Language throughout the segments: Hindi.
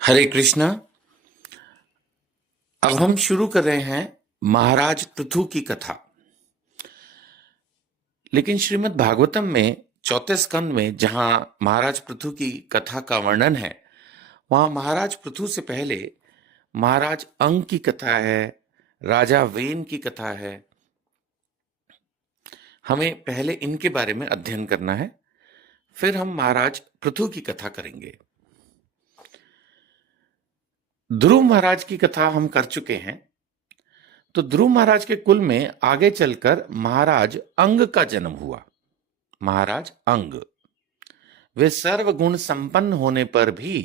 हरे कृष्णा। अब हम शुरू कर रहे हैं महाराज पृथु की कथा। लेकिन श्रीमद् भागवतम में चौथे स्कंद में जहां महाराज पृथु की कथा का वर्णन है, वहां महाराज पृथु से पहले महाराज अंग की कथा है, राजा वेन की कथा है। हमें पहले इनके बारे में अध्ययन करना है, फिर हम महाराज पृथु की कथा करेंगे। ध्रुव महाराज की कथा हम कर चुके हैं। तो ध्रुव महाराज के कुल में आगे चलकर महाराज अंग का जन्म हुआ। महाराज अंग वे सर्वगुण संपन्न होने पर भी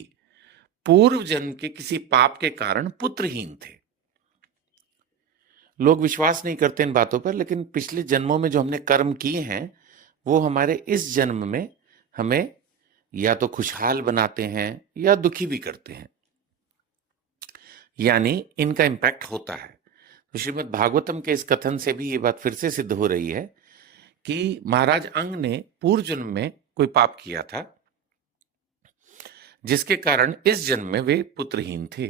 पूर्व जन्म के किसी पाप के कारण पुत्रहीन थे। लोग विश्वास नहीं करते इन बातों पर, लेकिन पिछले जन्मों में जो हमने कर्म किए हैं वो हमारे इस जन्म में हमें या तो खुशहाल बनाते हैं या दुखी भी करते हैं, यानी इनका इंपैक्ट होता है। तो श्रीमद् भागवतम के इस कथन से भी ये बात फिर से सिद्ध हो रही है कि महाराज अंग ने पूर्व जन्म में कोई पाप किया था, जिसके कारण इस जन्म में वे पुत्रहीन थे।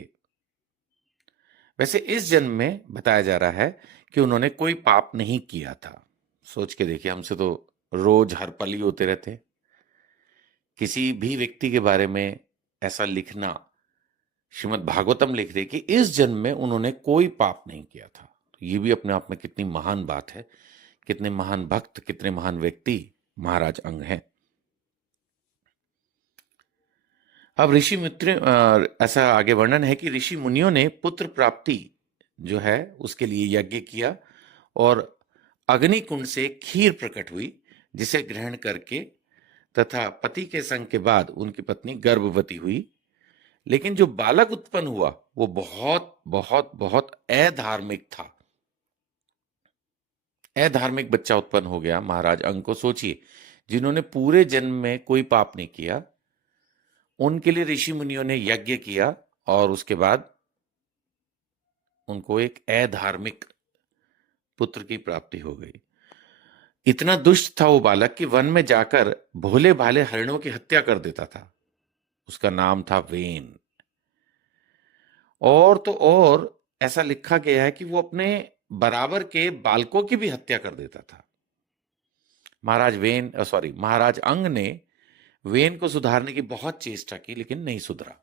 वैसे इस जन्म में बताया जा रहा है कि उन्होंने कोई पाप नहीं किया था। सोच के देखिए, हमसे तो रोज हर पल ही होते रहते। किसी भी व्यक्ति के बारे में ऐसा लिखना, श्रीमद् भागवतम लिख रही कि इस जन्म में उन्होंने कोई पाप नहीं किया था, तो ये भी अपने आप में कितनी महान बात है। कितने महान भक्त, कितने महान व्यक्ति महाराज अंग हैं। अब ऋषि मित्र ऐसा आगे वर्णन है कि ऋषि मुनियों ने पुत्र प्राप्ति जो है उसके लिए यज्ञ किया और अग्नि कुंड से खीर प्रकट हुई, जिसे ग्रहण करके तथा पति के संग के बाद उनकी पत्नी गर्भवती हुई। लेकिन जो बालक उत्पन्न हुआ वो बहुत बहुत बहुत अधार्मिक था। अधार्मिक बच्चा उत्पन्न हो गया महाराज अंग को। सोचिए, जिन्होंने पूरे जन्म में कोई पाप नहीं किया, उनके लिए ऋषि मुनियों ने यज्ञ किया और उसके बाद उनको एक अधार्मिक पुत्र की प्राप्ति हो गई। इतना दुष्ट था वो बालक कि वन में जाकर भोले भाले हरिणों की हत्या कर देता था। उसका नाम था वेन। और तो और ऐसा लिखा गया है कि वो अपने बराबर के बालकों की भी हत्या कर देता था। महाराज अंग ने वेन को सुधारने की बहुत चेष्टा की, लेकिन नहीं सुधरा।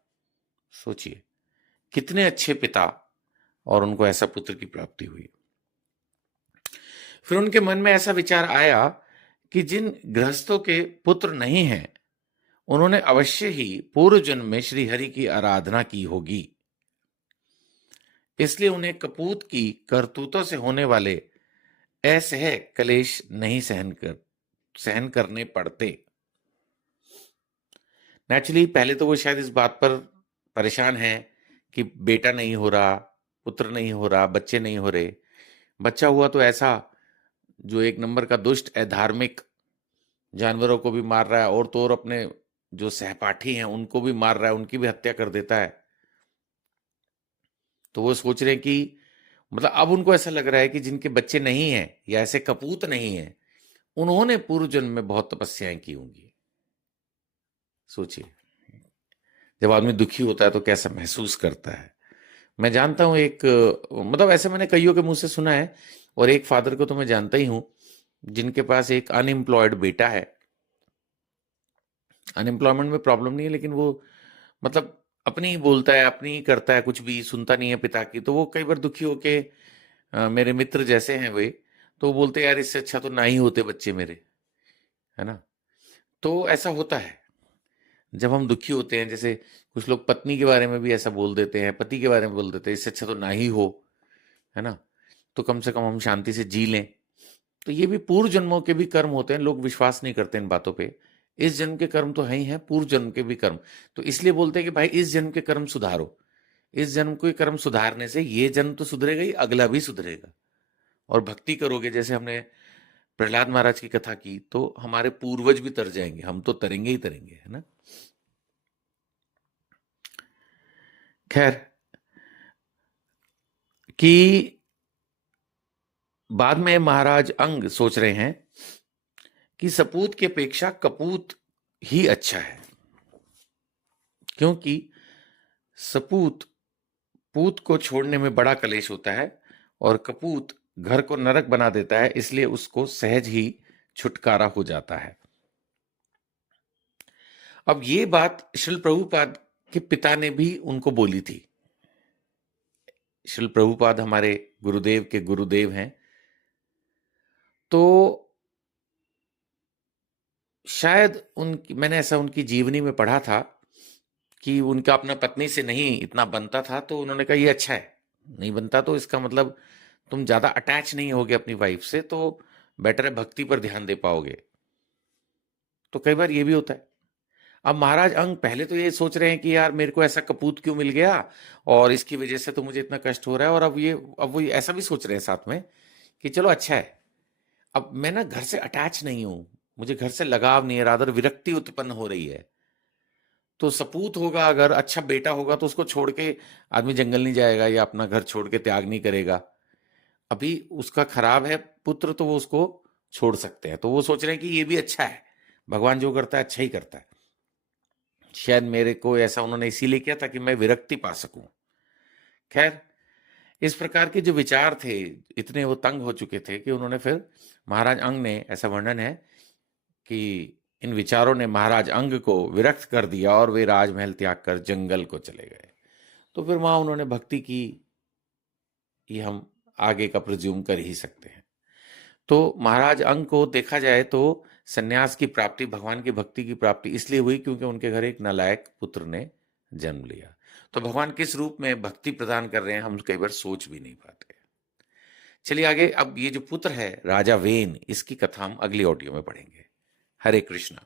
सोचिए कितने अच्छे पिता, और उनको ऐसा पुत्र की प्राप्ति हुई। फिर उनके मन में ऐसा विचार आया कि जिन गृहस्थों के पुत्र नहीं हैं, उन्होंने अवश्य ही पूर्व जन्म में श्री हरि की आराधना की होगी, इसलिए उन्हें कपूत की करतूतों से होने वाले असह्य क्लेश नहीं सहन करने पड़ते। नेचुरली पहले तो वो शायद इस बात पर परेशान है कि बेटा नहीं हो रहा, पुत्र नहीं हो रहा, बच्चे नहीं हो रहे। बच्चा हुआ तो ऐसा जो एक नंबर का दुष्ट अधार्मिक, जानवरों को भी मार रहा है और तो और अपने जो सहपाठी हैं उनको भी मार रहा है, उनकी भी हत्या कर देता है। तो वो सोच रहे हैं कि मतलब अब उनको ऐसा लग रहा है कि जिनके बच्चे नहीं हैं या ऐसे कपूत नहीं हैं, उन्होंने पूर्व जन्म में बहुत तपस्याएं की होंगी। सोचिए, जब आदमी दुखी होता है तो कैसा महसूस करता है। मैं जानता हूं एक, मतलब ऐसे मैंने कईयों के मुंह से सुना है, और एक फादर को तो मैं जानता ही हूं जिनके पास एक अनएम्प्लॉयड बेटा है। अनएम्प्लॉयमेंट में प्रॉब्लम नहीं है, लेकिन वो मतलब अपनी ही बोलता है, अपनी ही करता है, कुछ भी सुनता नहीं है पिता की। तो वो कई बार दुखी होके, मेरे मित्र जैसे हैं वे, तो वो बोलते यार इससे अच्छा तो ना ही होते बच्चे मेरे, है ना। तो ऐसा होता है जब हम दुखी होते हैं। जैसे कुछ लोग पत्नी के बारे में भी ऐसा बोल देते हैं, पति के बारे में बोल देते हैं इससे अच्छा तो ना ही हो, है ना, तो कम से कम हम शांति से जी लें। तो ये भी पूर्व जन्मों के भी कर्म होते हैं। लोग विश्वास नहीं करते इन बातों पे। इस जन्म के कर्म तो है ही हैं, पूर्व जन्म के भी कर्म। तो इसलिए बोलते हैं कि भाई इस जन्म के कर्म सुधारो। इस जन्म के कर्म सुधारने से ये जन्म तो सुधरेगा ही, अगला भी सुधरेगा। और भक्ति करोगे, जैसे हमने प्रहलाद महाराज की कथा की, तो हमारे पूर्वज भी तर जाएंगे, हम तो तरेंगे ही तरेंगे, है ना। खैर, कि बाद में महाराज अंग सोच रहे हैं कि सपूत की अपेक्षा कपूत ही अच्छा है, क्योंकि सपूत पूत को छोड़ने में बड़ा कलेश होता है और कपूत घर को नरक बना देता है, इसलिए उसको सहज ही छुटकारा हो जाता है। अब ये बात श्रील प्रभुपाद के पिता ने भी उनको बोली थी। श्रील प्रभुपाद हमारे गुरुदेव के गुरुदेव हैं, तो शायद मैंने ऐसा उनकी जीवनी में पढ़ा था कि उनका अपना पत्नी से नहीं इतना बनता था, तो उन्होंने कहा ये अच्छा है, नहीं बनता तो इसका मतलब तुम ज्यादा अटैच नहीं होगे अपनी वाइफ से, तो बेटर है भक्ति पर ध्यान दे पाओगे। तो कई बार ये भी होता है। अब महाराज अंग पहले तो ये सोच रहे हैं कि यार मेरे को ऐसा कपूत क्यों मिल गया और इसकी वजह से तो मुझे इतना कष्ट हो रहा है, और अब वो ऐसा भी सोच रहे हैं साथ में कि चलो अच्छा है, अब मैं ना घर से अटैच नहीं हूं, मुझे घर से लगाव नहीं है, रादर विरक्ति उत्पन्न हो रही है। तो सपूत होगा, अगर अच्छा बेटा होगा तो उसको छोड़ के आदमी जंगल नहीं जाएगा या अपना घर छोड़ के त्याग नहीं करेगा। अभी उसका खराब है पुत्र, तो वो उसको छोड़ सकते हैं, तो वो सोच रहे हैं कि ये भी अच्छा है, भगवान जो करता है अच्छा ही करता है। शायद मेरे को ऐसा उन्होंने इसीलिए किया था कि मैं विरक्ति पा सकूं। खैर, इस प्रकार के जो विचार थे, इतने वो तंग हो चुके थे कि उन्होंने फिर महाराज अंग ने, ऐसा वर्णन है कि इन विचारों ने महाराज अंग को विरक्त कर दिया और वे राजमहल त्याग कर जंगल को चले गए। तो फिर वहां उन्होंने भक्ति की, ये हम आगे का प्रज्यूम कर ही सकते हैं। तो महाराज अंग को देखा जाए तो सन्यास की प्राप्ति, भगवान की भक्ति की प्राप्ति इसलिए हुई क्योंकि उनके घर एक नालायक पुत्र ने जन्म लिया। तो भगवान किस रूप में भक्ति प्रदान कर रहे हैं हम कई बार सोच भी नहीं पाते। चलिए आगे, अब ये जो पुत्र है राजा वेन, इसकी कथा हम अगली ऑडियो में पढ़ेंगे। हरे कृष्णा।